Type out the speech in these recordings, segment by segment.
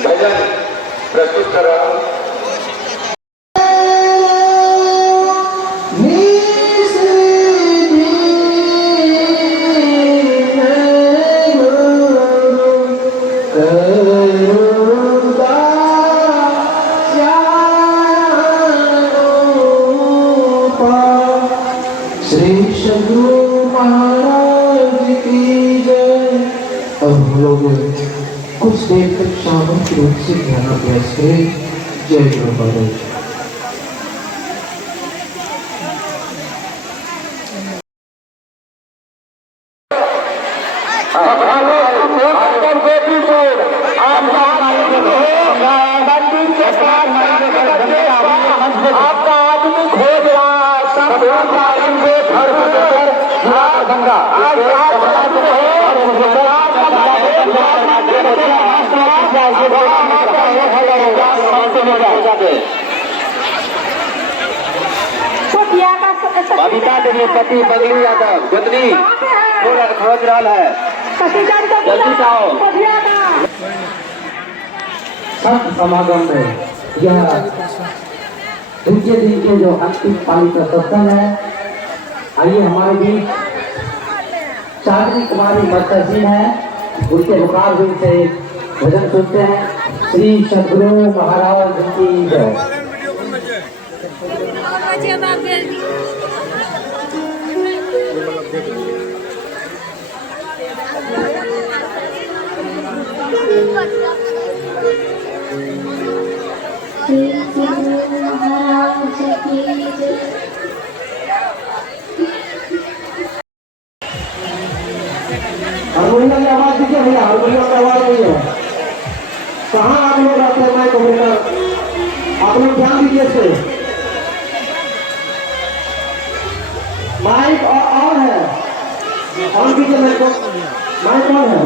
भजन प्रस्तुत कर रहा हूँ। श्री सद्गुरु महाराज की जय। और हम लोग कुछ देर तक शांत रूप से ध्यान अभ्यास करें। जय गुरु महाराज। आपका आदमी खोज रहा बबीता देवी पति बगली यादव गोतनी खोज रहा है, जल्दी से आओ। संत समागम में यह दूसरे दिन के जो अंतिम पाली का सत्संग है, आइए हमारे बीच चांदनी कुमारी माता जी हैं, उनके मुखार से भजन सुनते हैं। श्री सद्गुरु महाराज की जय। हारमोनियम की आवाज दीजिए भैया, हारमोनियम की आवाज नहीं है। कहाँ आप लोग आते हैं माइक ऑपरेटर, आप लोग ध्यान दीजिए इस पे। माइक ऑन है, ऑन कीजिए माइक को, माइक ऑन है।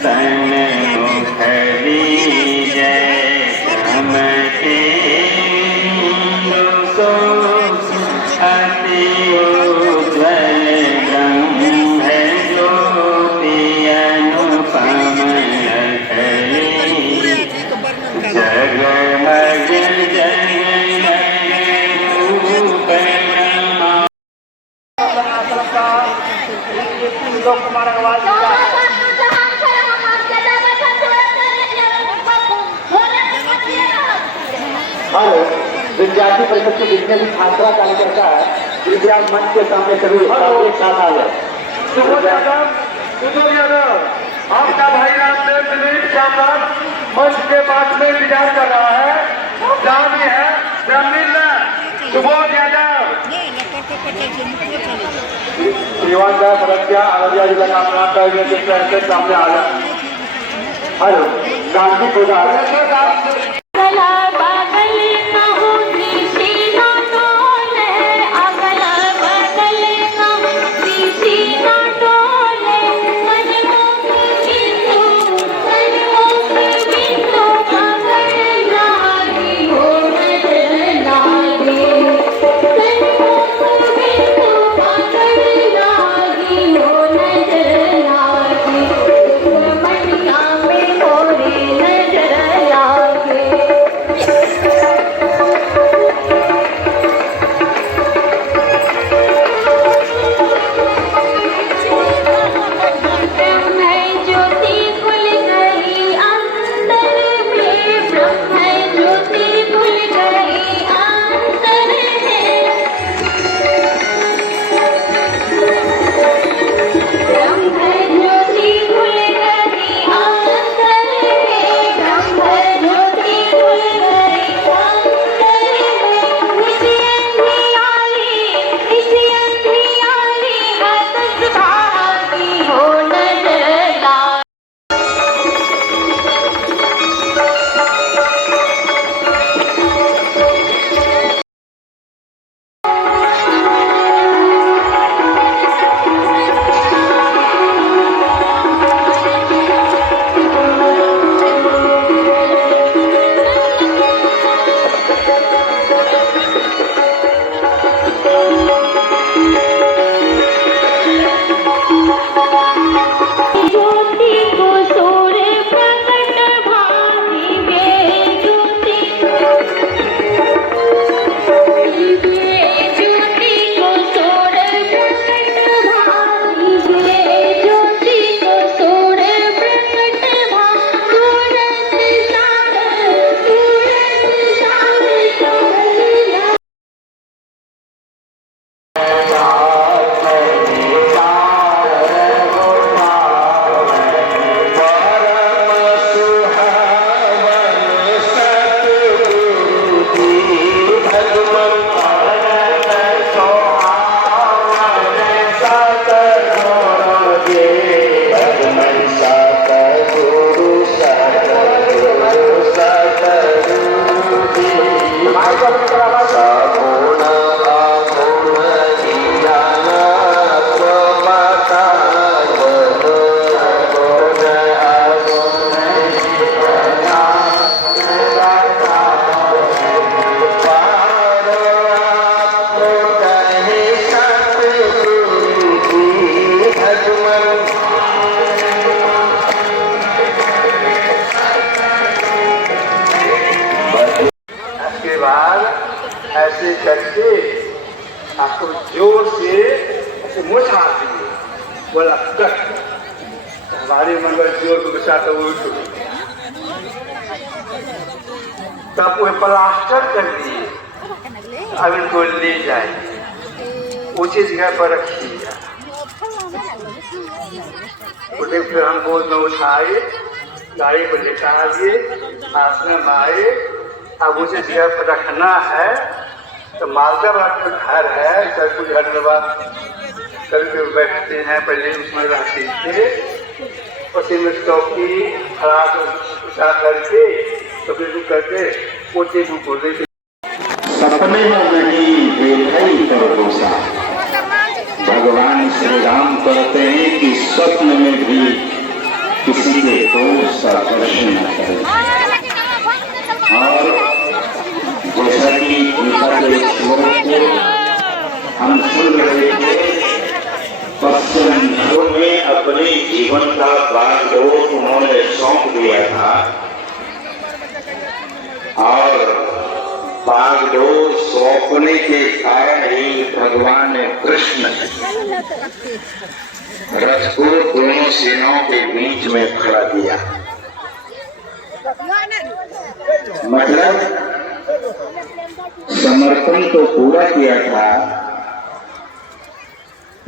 Thank और विद्यार्थी परिषद के जितने भी छात्रा कार्यकर्ता है कृपया मंच के सामने सभी एक साथ आ जाए। सुबोध यादव आपका भाई रामदेव दिलीप श्यामलाल मंच के पास में इंतजार कर रहा है। जहाँ भी है जमीन सुबोध यादव जीवनदास भरतिया अररिया जिला का सामने आ जाए। हेलो गांधी गोदार ऐसे करके आपको जोर से ऐसे मुझा दिए, बोला कट। हमारे मन में जोर को बचा तो वो तब वो प्लास्टर कर दिए। अब इनको ले जाइए, ऊंची जगह पर रखिए। उसे फिर हम गोद में उठाए, गाड़ी पर लेटा दिए, आश्रम आए। अब उसे जगह पर रखना है तो मालदा बाग में घर है, सरकुल घर में बात कभी बैठते हैं, पहले उसमें रहते थे। उसी में चौकी खराब उठा करके तो फिर करके पोते को बोले सपने में नहीं देखई पर भरोसा। भगवान श्री राम कहते हैं कि स्वप्न में भी किसी के दोष का दर्शन न करें। और जैसा कि गीता के श्लोक को हम सुन रहे थे, पश्चिम में अपने जीवन का बागडोर उन्होंने सौंप दिया था और बागडोर सौंपने के कारण ही भगवान कृष्ण रथ को दोनों सेनाओं के बीच में खड़ा दिया। मतलब समर्पण तो पूरा किया था,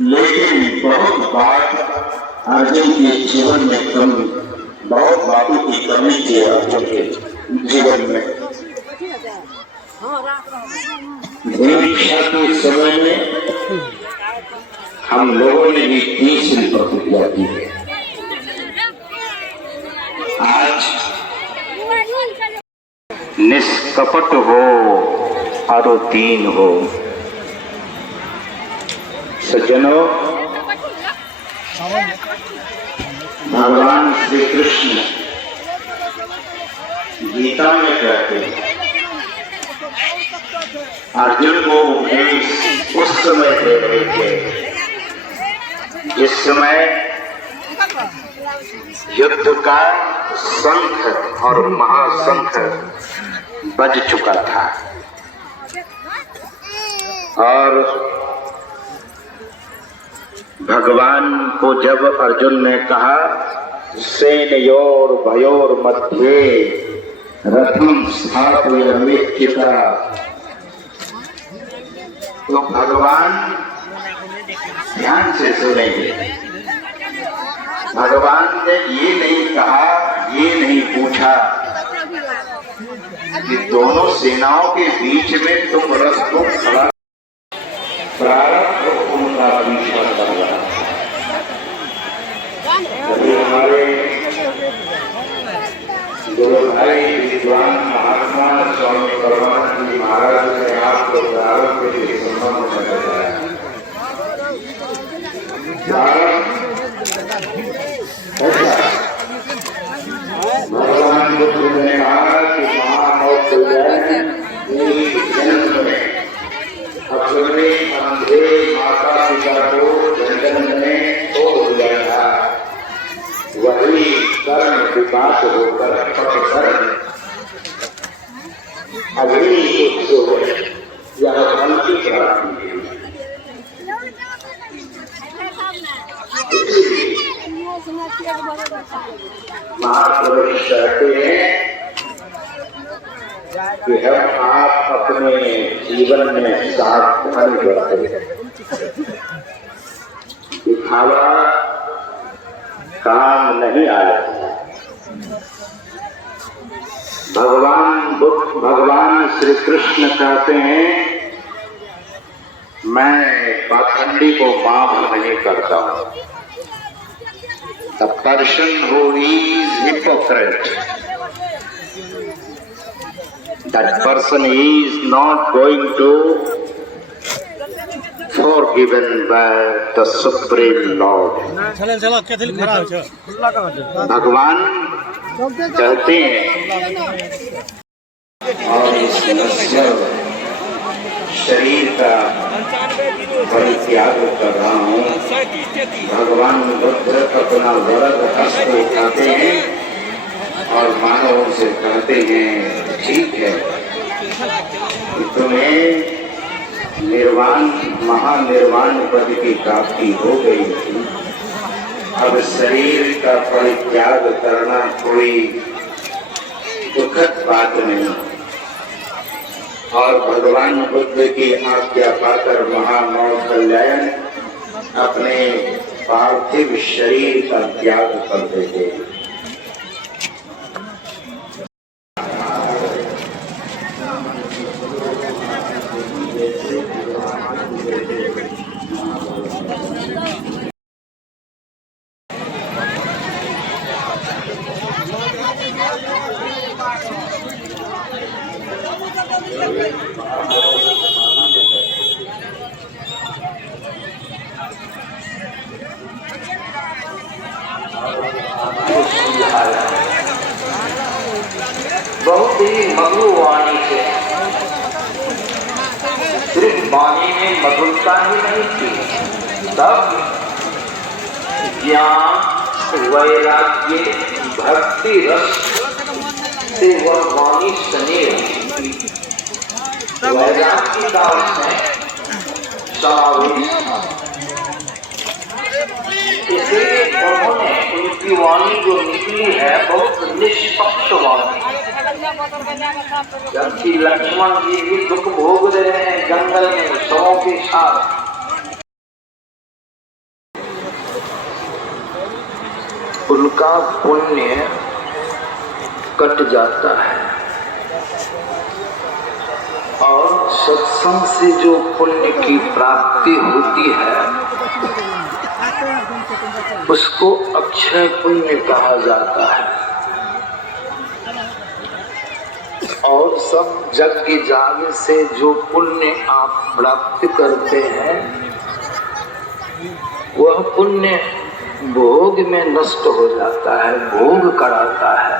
लेकिन बहुत बात अर्जुन के जीवन में कमी, बहुत बातों की कमी थी अर्जुन के जीवन में। परीक्षा के समय में हम लोगों ने भी तीसरी प्रतिज्ञा की है। आज निष्कपट हो और दीन हो। सज्जनों, भगवान श्री कृष्ण गीता में कहते हैं, अर्जुन को उपदेश उस समय दे रहे थे जिस समय युद्ध का शंख और महाशंख बज चुका था। और भगवान को जब अर्जुन ने कहा सेनयोर भयोर मध्ये रथम स्थापयमिच्छिता, तो भगवान ध्यान से सुनेंगे। भगवान ने ये नहीं कहा, ये नहीं पूछा कि दोनों सेनाओं के बीच में तुम रथ को खड़ा, प्रारब्ध उनका पीछा कर रहा। हमारे गुरु भाई विद्वान महात्मा स्वामी परमानंद जी महाराज ने आपको प्रारब्ध के संबंध में बताया। भगवान बुद्ध ने कहा कि महामौत हो जाए जन्म में अपने अंधे माता पिता को जन्म में छोड़ दिया था, वही कर्म विकास होकर कर्म अग्नि उत्सव यह भक्ति प्राप्ति है। महापुरुष कहते हैं कि हम आप अपने जीवन में सावधान करते, दिखावा काम नहीं आया। भगवान श्री कृष्ण कहते हैं, मैं पाखंडी को माफ नहीं करता हूं। The person who is hypocrite, that person is not going to forgiven by the Supreme Lord. भगवान कहते हैं, और इस नश्वर शरीर का परित्याग कर रहा हूँ। भगवान बुद्ध अपना वरद हस्त उठाते हैं और मानव से कहते हैं, ठीक है कि तुम्हें निर्वाण महानिर्वाण पद की प्राप्ति हो गई थी, अब शरीर का परित्याग करना कोई दुखद बात नहीं। और भगवान बुद्ध की आज्ञा पाकर महामौल कल्याण अपने पार्थिव शरीर का त्याग कर देते हैं। बहुत ही मधुर वाणी से, सिर्फ वाणी में मधुरता ही नहीं थी, तब ज्ञान वैराग्य भक्ति रस से वह वाणी सने थी। वैराग्य का समावेश, इसलिए उन्होंने उनकी वाणी जो निकली है बहुत निष्पक्ष वाणी, जबकि लक्ष्मण जी भी दुख भोग रहे हैं जंगल में शवों के साथ। उनका पुण्य कट जाता है और सत्संग से जो पुण्य की प्राप्ति होती है उसको अक्षय पुण्य कहा जाता है। और सब यज्ञ जाग से जो पुण्य आप प्राप्त करते हैं वह पुण्य भोग में नष्ट हो जाता है, भोग कराता है।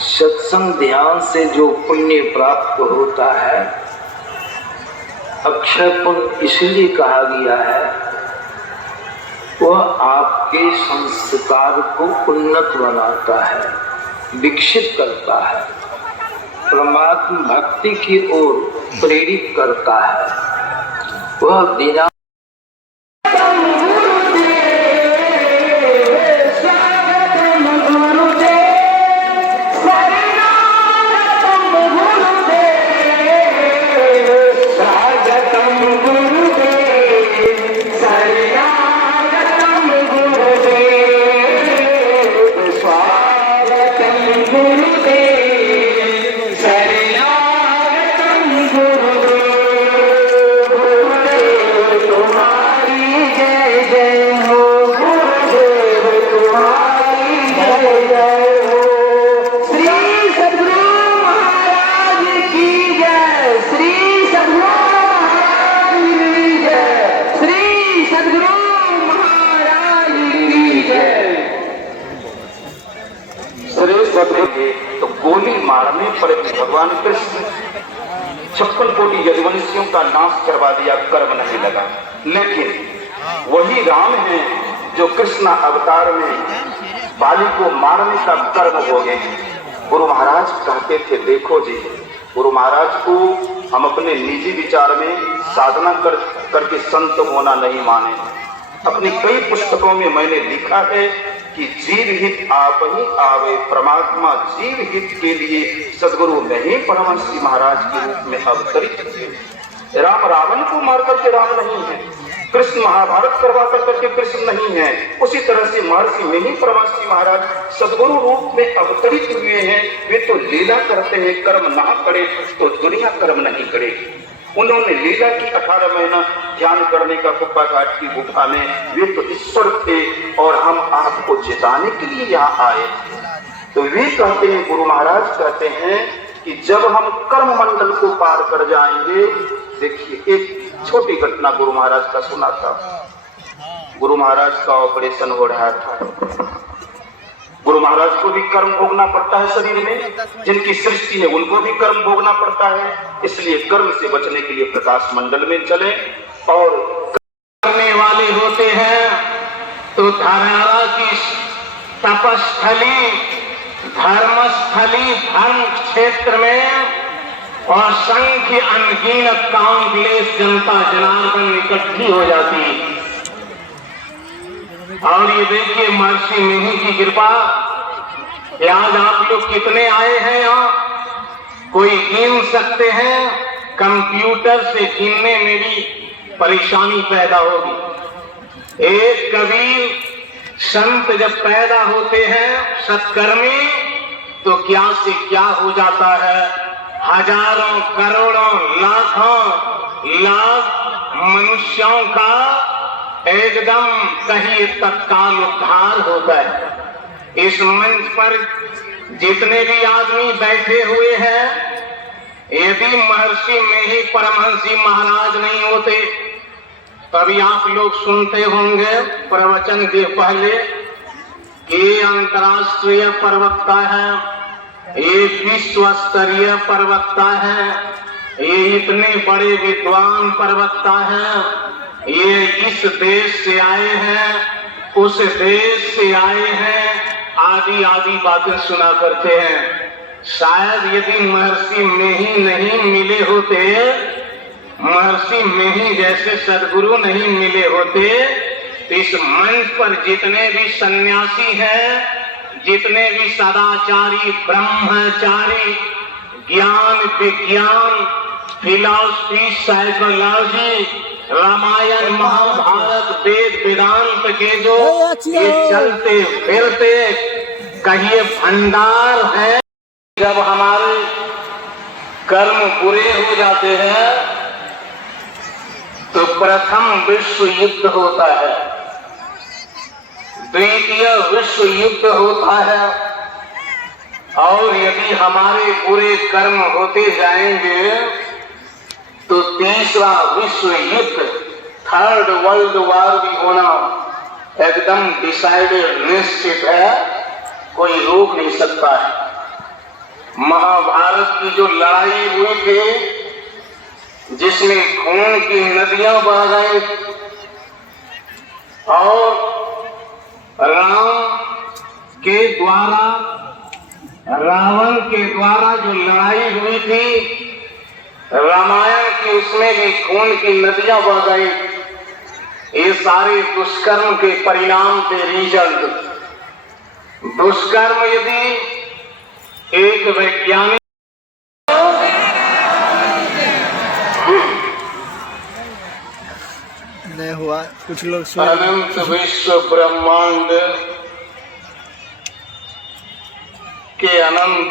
सत्संग ध्यान से जो पुण्य प्राप्त होता है अक्षय पुण्य इसलिए कहा गया है, वह आपके संस्कार को उन्नत बनाता है, विकसित करता है, परमात्मा भक्ति की ओर प्रेरित करता है। वह बिना तो गोली मारने पर भगवान कृष्ण 56 कोटि यदुवंशियों का नाश करवा दिया, कर्म नहीं लगा। लेकिन वही राम है जो कृष्ण अवतार में बाली को मारने का कर्म हो गए। गुरु महाराज कहते थे, देखो जी, गुरु महाराज को हम अपने निजी विचार में साधना करके संत होना नहीं माने। अपनी कई पुस्तकों में मैंने लिखा है कि जीव हित आप ही आवे, परमात्मा जीव हित के लिए सदगुरु नहीं परमहंस जी महाराज के रूप में अवतरित हुए। राम रावण को मार करके राम नहीं है, कृष्ण महाभारत करवा करके कृष्ण नहीं है। उसी तरह से महर्षि में ही परमहंस जी महाराज सदगुरु रूप में अवतरित हुए हैं। वे तो लीला करते हैं, कर्म ना करे तो दुनिया कर्म नहीं करेगी। उन्होंने लीला की 18 महीना ध्यान करने का कुप्पा घाट की गुफा में, वे तो ईश्वर थे और हम आपको जिताने के लिए यहाँ आए। तो वे कहते हैं, गुरु महाराज कहते हैं कि जब हम कर्म मंडल को पार कर जाएंगे, देखिए एक छोटी घटना गुरु महाराज का सुना था। गुरु महाराज का ऑपरेशन हो रहा था। गुरु महाराज को भी कर्म भोगना पड़ता है, शरीर में जिनकी सृष्टि है उनको भी कर्म भोगना पड़ता है। इसलिए कर्म से बचने के लिए प्रकाश मंडल में चले। और करने वाले होते हैं तो धारा की तपस्थली, धर्मस्थली, धर्म क्षेत्र में और संख्य अनगिनत काउंटलेस जनता जनार्दन इकट्ठी हो जाती। और ये देखिए महर्षि मिहि की कृपा, आज आप लोग कितने आए हैं यहाँ, कोई गिन सकते हैं? कंप्यूटर से गिनने में भी परेशानी पैदा होगी। एक कबीर संत जब पैदा होते हैं सत्कर्मी, तो क्या से क्या हो जाता है। हजारों करोड़ों लाखों लाख मनुष्यों का एकदम कहीं तत्काल उद्धार होता है। इस मंच पर जितने भी आदमी बैठे हुए हैं, यदि महर्षि में ही परमहंस जी महाराज नहीं होते, तभी आप लोग सुनते होंगे प्रवचन के पहले, ये अंतर्राष्ट्रीय प्रवक्ता है, ये विश्व स्तरीय प्रवक्ता है, ये इतने बड़े विद्वान प्रवक्ता हैं, ये इस देश से आए हैं, उस देश से आए हैं, आदि आदि बातें सुना करते हैं। शायद यदि महर्षि में ही नहीं मिले होते, महर्षि में ही जैसे सदगुरु नहीं मिले होते, तो इस मंच पर जितने भी सन्यासी हैं, जितने भी सदाचारी ब्रह्मचारी ज्ञान विज्ञान फिलॉसफी साइकोलॉजी रामायण महाभारत वेद वेदांत के जो ये चलते फिरते कहिए भंडार है, जब हमारे कर्म बुरे हो जाते हैं तो प्रथम विश्व युद्ध होता है, द्वितीय विश्व युद्ध होता है, और यदि हमारे बुरे कर्म होते जाएंगे तो तीसरा विश्व युद्ध थर्ड वर्ल्ड वॉर भी होना एकदम डिसाइडेड निश्चित है, कोई रोक नहीं सकता है। महाभारत की जो लड़ाई हुई थी जिसमें खून की नदियां बह गई और राम के द्वारा रावण के द्वारा जो लड़ाई हुई थी रामायण की, उसमें भी खून की नदियां बह गई। ये सारे दुष्कर्म के परिणाम थे, रिजल्ट। दुष्कर्म यदि एक वैज्ञानिक नहीं हुआ, कुछ लोग अनंत विश्व ब्रह्मांड के अनंत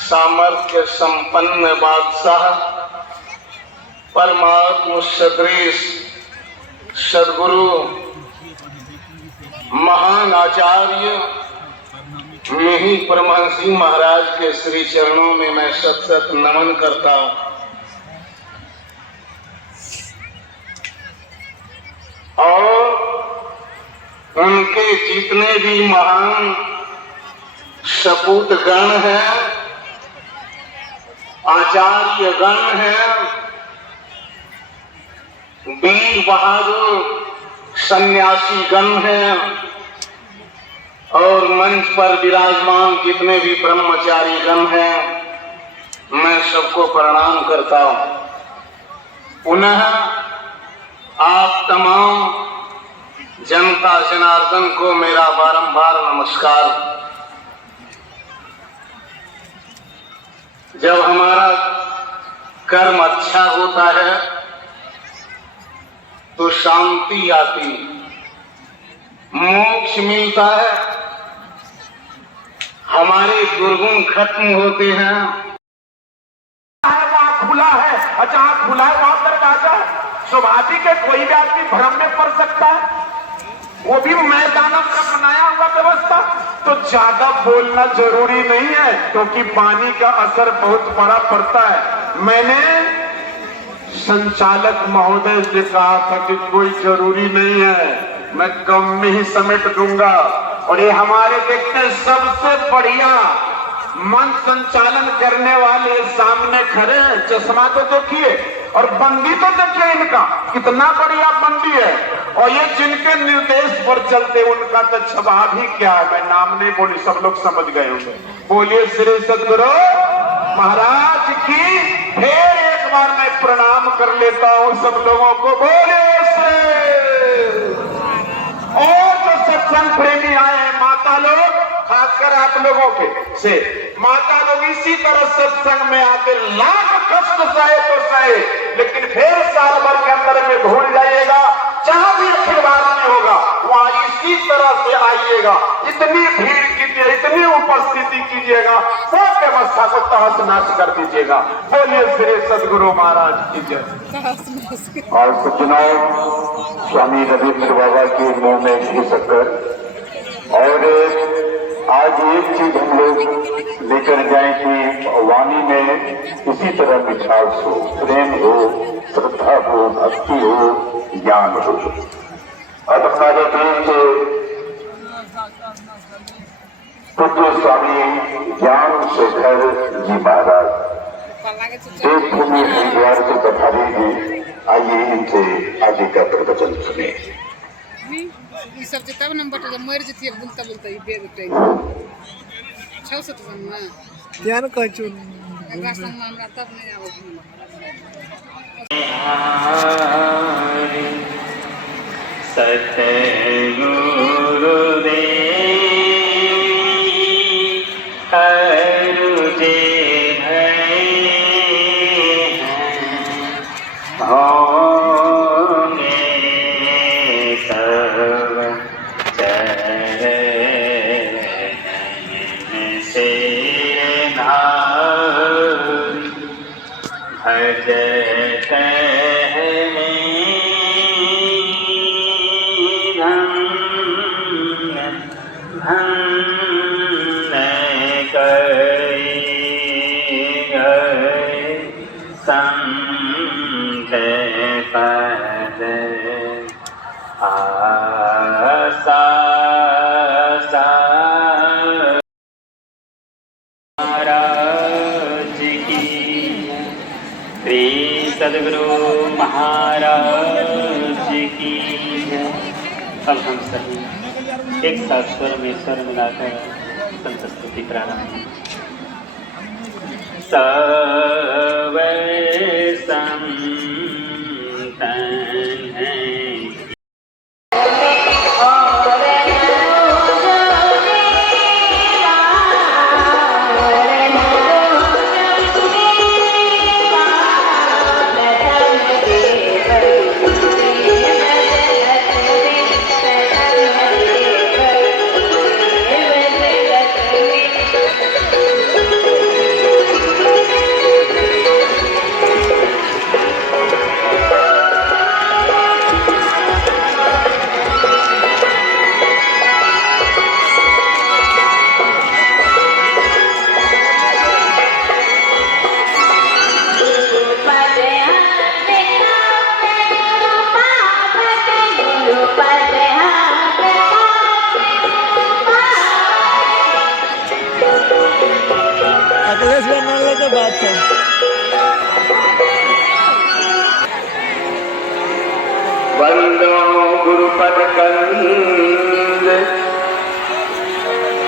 सामर्थ्य संपन्न बादशाह परमात्मा सदृश सदगुरु महान आचार्य मिहि परमहंसी महाराज के श्री चरणों में मैं सत सत नमन करता हूं। और उनके जितने भी महान सपूत गण हैं, आचार्य गण हैं, वीर बहादुर सन्यासी गण हैं, और मंच पर विराजमान जितने भी ब्रह्मचारी गण हैं, मैं सबको प्रणाम करता हूं। पुनः आप तमाम जनता जनार्दन को मेरा बारंबार नमस्कार। जब हमारा कर्म अच्छा होता है तो शांति आती, मोक्ष मिलता है, हमारे दुर्गुण खत्म होते हैं। वहाँ खुला है, जहाँ खुला है वहां दरवाजा है। स्वाभाविक है, कोई भी आदमी भ्रम में पड़ सकता है, वो भी मैदानों का बनाया हुआ व्यवस्था। तो ज्यादा बोलना जरूरी नहीं है, क्योंकि पानी का असर बहुत बड़ा पड़ता है। मैंने संचालक महोदय से कहा था कि कोई जरूरी नहीं है, मैं कम में ही समेट दूंगा। और ये हमारे देखते सबसे बढ़िया मंच संचालन करने वाले सामने खड़े हैं, चश्मा तो देखिए और बंदी तो देखिए, इनका कितना बढ़िया बंदी है। और ये जिनके निर्देश पर चलते उनका तो स्वभाव ही क्या है, मैं नाम नहीं बोली, सब लोग समझ गए होंगे। बोलिए श्री सदगुरु महाराज की। फिर एक बार मैं प्रणाम कर लेता हूं सब लोगों को। बोलिए श्री। और जो सत्संग प्रेमी आए हैं माता लोग, खासकर आप लोगों के से माता लोग इसी तरह सत्संग में आके लाख कष्ट सहे तो सहे, लेकिन फिर साल भर के अंदर में भूल जाइएगा। जहां भी अखिल भारत में होगा वहां इसी तरह से आइएगा, इतनी भीड़ कीजिए, इतनी उपस्थिति कीजिएगा, सब व्यवस्था को तहस नहस कर दीजिएगा। बोलिए श्री सदगुरु महाराज की जय। और सज्जनों, स्वामी रविंद्र बाबा के मुंह में घी शक्कर, और आज एक चीज हम लोग लेकर जाए कि वाणी में इसी तरह मिठास हो, प्रेम हो, श्रद्धा हो, भक्ति हो, ज्ञान हो। अब हमारे देश के पूज्य स्वामी ज्ञान शेखर जी महाराज देवभूमि हरिद्वार से पधारेंगे। आइए इनसे आगे का प्रवचन सुने। ई सब जे तब न बटे मर जतिए बोलता बोलता ई दे देते छौ से तो ना ध्यान कहै छु एकरा संग में हमरा तब नहीं आवे। सतगुरु देव अजय सदगुरु महाराज की है। अब हम सभी एक साथ स्वर में स्वर मिलाकर संत स्तुति प्रारंभ। सब संतन हैं अखिलेश बनने तो बात है। वंदो गुरुपद कंद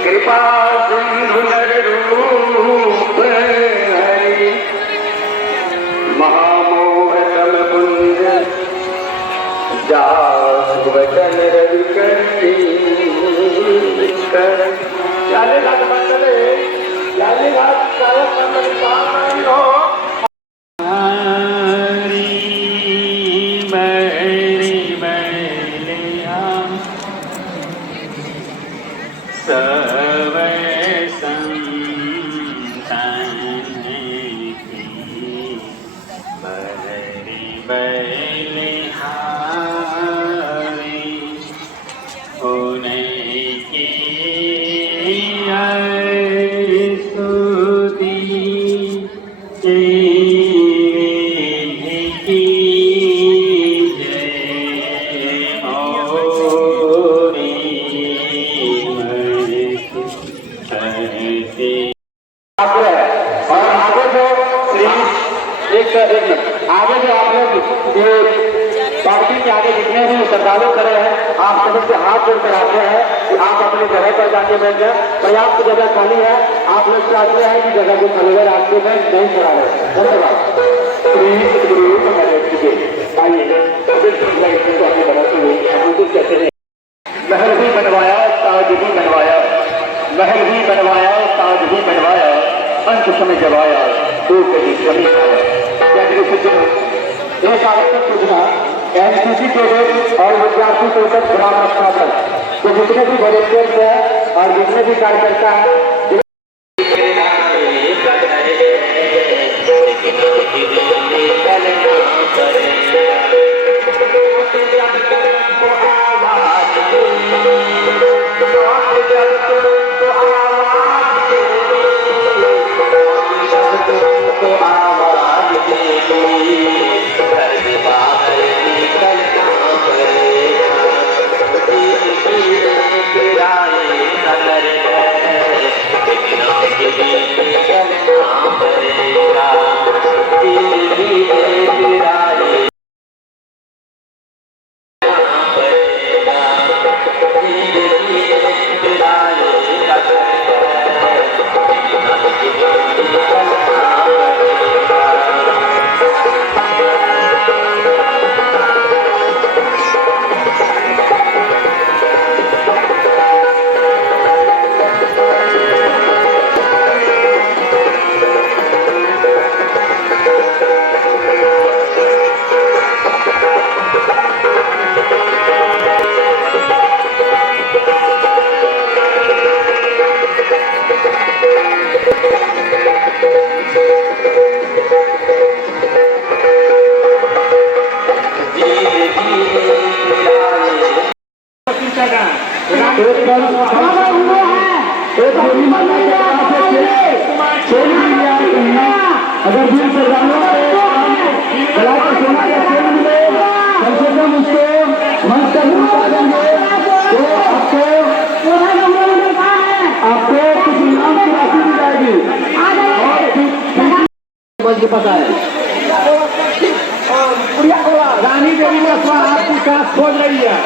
कृपा सिंधु नर रूप हरि महामोह तम पुंज जावचन रवि करी कर चाले लाख मंडले चाले लाख कालक मंडल पावन हो आगे जो आप लोग ये पार्टी के आगे जितने भी श्रद्धालु खड़े हैं, आप सभी से हाथ जोड़कर आते हैं कि आप अपनी जगह पर जाके बैठ जाए। पर्याप्त जगह खाली है, आप लोग चाहते हैं कि जगह को खाली है, रास्ते में नहीं खड़ा है। धन्यवाद। महल भी बनवाया, ताज भी बनवाया, महल भी बनवाया, ताज भी बनवाया, अंत समय जवाया, तो कभी कभी एक आवश्यक सूचना एनसीसी कैडेट और विद्यार्थी परिषद ग्राम रक्षादल तो जितने भी वॉलंटियर्स हैं और जितने भी कार्यकर्ता हैं चोरी मारना के पास चोरी लिया अगर दिल से जानो गला के सोना का चेन मिले कम से कम उसको मंच तक पहुंचा देंगे तो आपको कुछ इनाम की राशि दी जाएगी। और पता है रानी देवी का स्वाद आपकी सांस खोज रही है।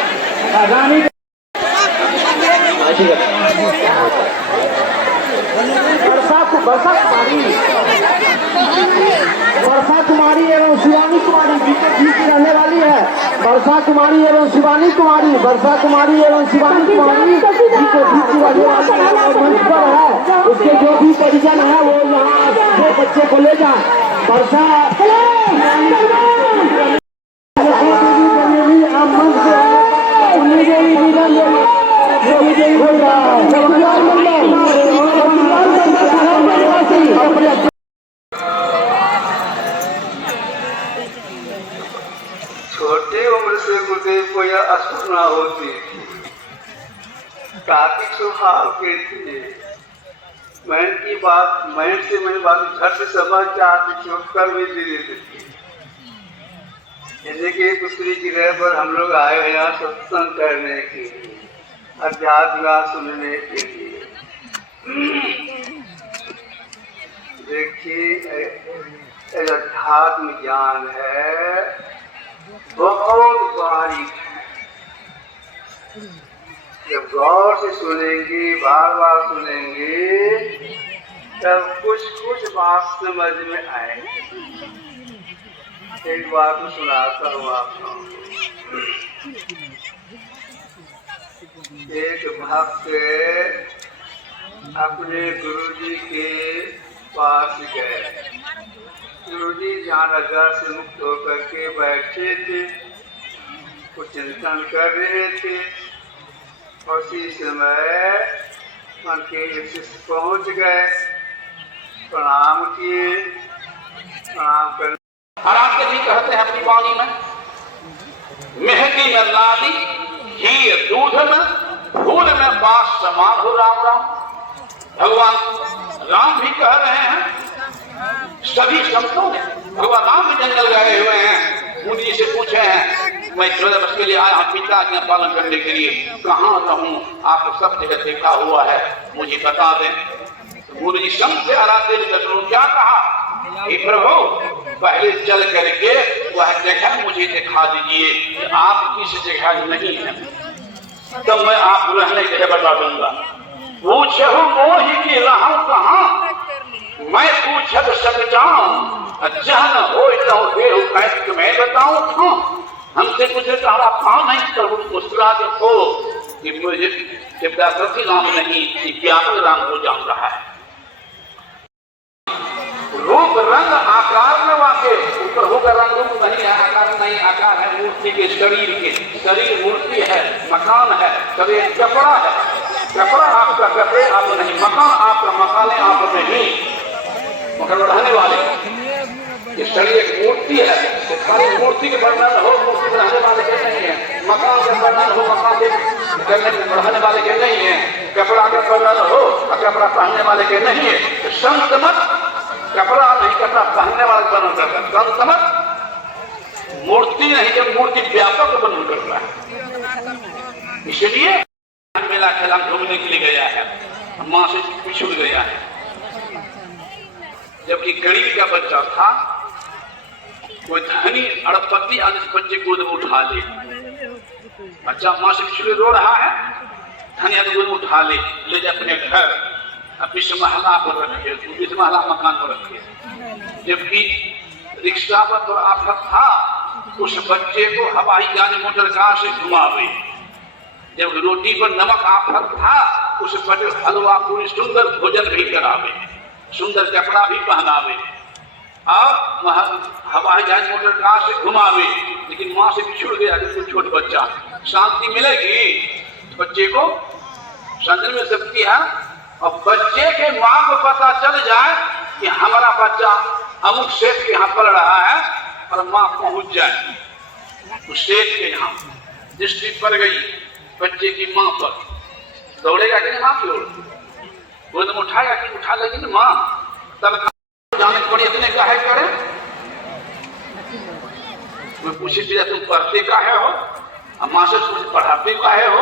रानी वर्षा कुमारी एवं शिवानी कुमारी बीच की रहने वाली है। वर्षा कुमारी एवं शिवानी कुमारी, वर्षा कुमारी एवं शिवानी कुमारी बीच की रहने वाली मंच पर है। उसके जो भी परिजन है वो यहाँ दो बच्चे को ले जाए। वर्षा छोटे उम्र से गुरुदेव को यह अस्फुटना होती कार्तिक सुहाग के थे। मैंने से मैं बात झट से समझ जाती कर भी दे देती। जैसे कि दूसरी जगह पर हम लोग आए हैं यहाँ सत्संग करने के लिए, अध्यात्म सुनने के लिए। देखिए अध्यात्म ज्ञान है बहुत बारीक है। जब गौर से सुनेंगे, बार बार सुनेंगे, तब कुछ बात समझ में आएगी। एक बात तो सुनाता हूँ आपको। एक भक्त अपने गुरुजी के पास गए। गुरुजी ज्ञानगर से मुक्त होकर के बैठे थे, कुछ चिंतन कर रहे थे। उसी समय उनके एक शिष्य पहुँच गए, प्रणाम किए। प्रणाम कर और आपके जी कहते हैं अपनी वाणी में, मेहंदी में लाली घी दूध में फूल में बास समान हो राम राम। भगवान राम भी कह रहे हैं, सभी संतों ने, भगवान राम भी जंगल गए हुए हैं। मुनि से पूछे हैं, मैं 14 वर्ष के लिए आया हूँ पिता आज्ञा पालन करने के लिए, कहाँ रहूं? आपको सब जगह देखा हुआ है, मुझे बता दें। गुरु जी संत से आराध्य क्या कहा? हे प्रभु, पहले चल करके वह जगह मुझे दिखा दीजिए कि आप किस जगह नहीं है, तब मैं आपको रहने की जगह बता दूंगा। पूछहु मोहि की रहूं कहाँ, मैं पूछत सब जाऊं, जहन हो कैसे मैं बताऊं। हमसे पूछे तो हमारा पाँव नहीं, प्रभु मुस्कुरा के हो कि मुझे प्रति राम नहीं, व्यापक राम को जान रहा है। रूप रंग आकार में वाके प्रभु का रंग रूप नहीं है, आकार नहीं, आकार है मूर्ति के, शरीर के। शरीर मूर्ति है, मकान है, शरीर कपड़ा है। कपड़ा आपका, कपड़े आप नहीं, मकान आपका, मकाने आप नहीं, मकान रहने वाले। ये शरीर एक मूर्ति है, खाली मूर्ति के वर्णन हो, मूर्ति में रहने वाले के नहीं है। मकान के वर्णन हो, मकान के रहने वाले के नहीं है। कपड़ा के वर्णन हो, कपड़ा पहनने वाले के नहीं है। तो संत मत कपड़ा नहीं, कपड़ा पहनने वाले वर्णन करता है। संत मत मूर्ति नहीं, जब मूर्ति व्यापक वर्णन करता है। इसलिए मेला खेला घूमने के लिए गया है, माँ से पिछड़ गया है। जबकि गरीब का बच्चा था, कोई धनी अड़पति आदि बच्चे गोद में उठा ले। बच्चा माँ से पिछले रो रहा है, धनी आदि गोद में उठा ले जाए अपने घर, अपनी महला पर रखे, इस महला मकान पर रखे। जबकि रिक्शा पर तो आफत था, उस बच्चे को हवाई जहाज मोटर कार से घुमावे। जब रोटी पर नमक आफत था, उस बच्चे हलवा पूरी सुंदर भोजन भी करावे, सुंदर कपड़ा भी पहनावे, और हवाई जहाज मोटर कार से घुमावे। लेकिन माँ से बिछुड़ गया, बिल्कुल छोटा बच्चा। शांति मिलेगी बच्चे को, शांति मिल सकती है। और बच्चे के माँ को पता चल जाए कि हमारा बच्चा अमुक सेठ के यहाँ पढ़ रहा है, और माँ पहुंच जाए उस सेठ के यहाँ, दृष्टि पड़ गई बच्चे की माँ पर, दौड़ेगा कि माँ की ओर? गोद में उठाया कि उठा लेकिन माँ तब जाने पड़े इतने काहे करे। मैं पूछी थी तुम पढ़ते काहे हो, अब माँ से पूछ पढ़ाते काहे हो,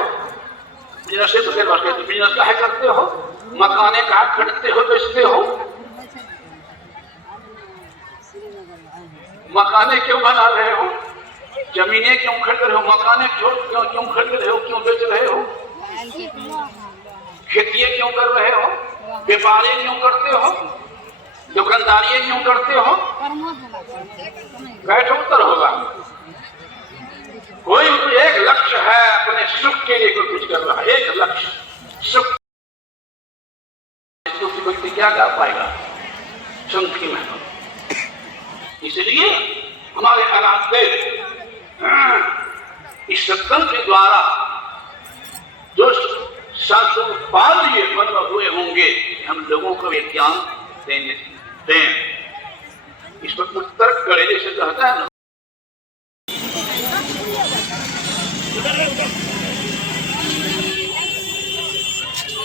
बिजनेस से तो बिजनेस काहे करते हो, मकाने का खरीदते हो बेचते हो, मकाने क्यों बना रहे हो, जमीनें क्यों खरीद रहे हो, मकाने क्यों खरीद रहे हो, क्यों बेच रहे हो, खेतियां क्यों कर रहे हो, व्यापारी क्यों करते हो, दुकानदारी क्यों करते हो, कैसे उत्तर होगा। कोई एक लक्ष्य है, अपने सुख के लिए कोई कुछ कर रहा है, एक लक्ष्य सुख, व्यक्ति क्या कर पाएगा, सुख की मेहनत। इसलिए हमारे हालात इस सत्संग के द्वारा जो शास्त्रों पाल लिए बंद हुए होंगे, हम लोगों को ये ज्ञान दें। इस पर उत्तर करे जैसे कहता है ना,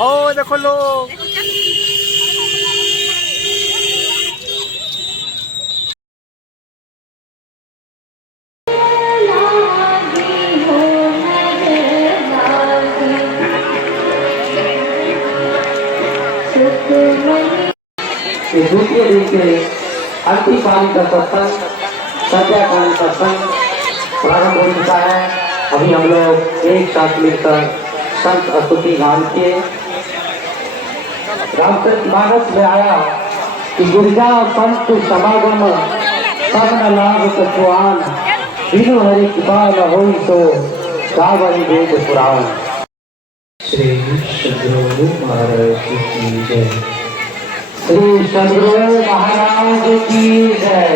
ओ देखो लोग दूसरे दिन के अंतिम पाली का सत्संग संध्याकालीन सत्संग प्रारंभ हो चुका है। अभी हम लोग एक साथ मिलकर संत स्तुति गान किए। रामचरितमानस में आया कि गिरजा संत समागम सब न लाभ सत्वान, बिनु हरि कृपा न होई तो गावई वेद पुराण। श्री सद्गुरु महाराज की जय। श्री सद्गुरु महाराज की जय।